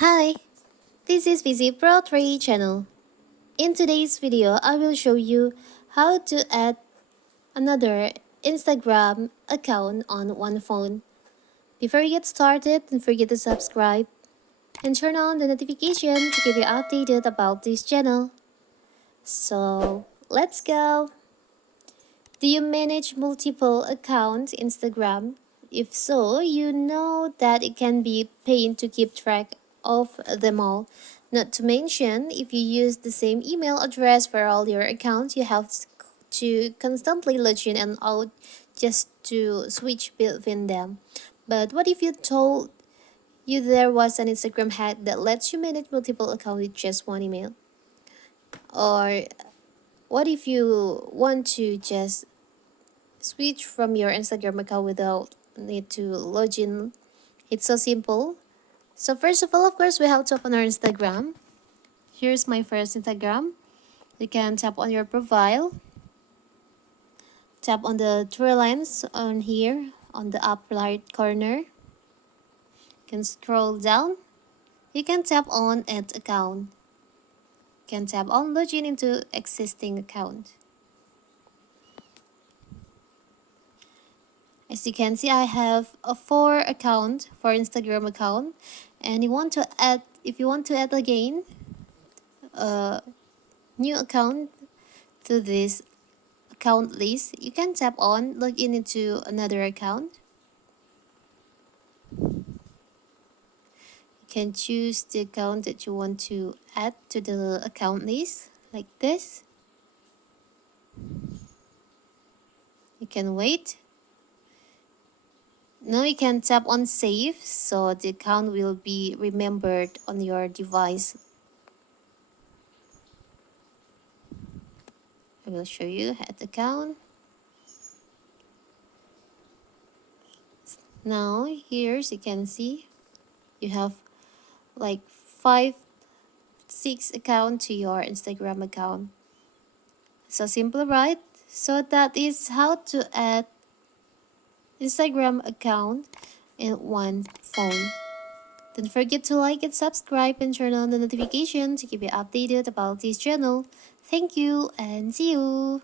Hi, this is Visit Pro 3 channel. In today's video, I will show you how to add another Instagram account on one phone. Before we get started, don't forget to subscribe and turn on the notification to keep you updated about this channel. So, let's go! Do you manage multiple accounts Instagram? If so, you know that it can be pain to keep track of them all. Not to mention, if you use the same email address for all your accounts, you have to constantly log in and out just to switch between them. But what if you told you there was an Instagram hack that lets you manage multiple accounts with just one email? Or what if you want to just switch from your Instagram account without need to log in? It's so simple. So first of all, of course, we have to open our Instagram. Here's my first Instagram. You can tap on your profile. Tap on the three lines on here on the upper right corner. You can scroll down. You can tap on add account. You can tap on login into existing account. As you can see, I have a four Instagram account, and if you want to add again a new account to this account list, you can tap on login into another account. You can choose the account that you want to add to the account list like this. You can wait. Now you can tap on save so the account will be remembered on your device. I will show you add account. Now here you can see you have like 5-6 account to your Instagram account. So simple, right? So that is how to add Instagram account in one phone. Don't forget to like and subscribe and turn on the notification to keep you updated about this channel. Thank you and see you!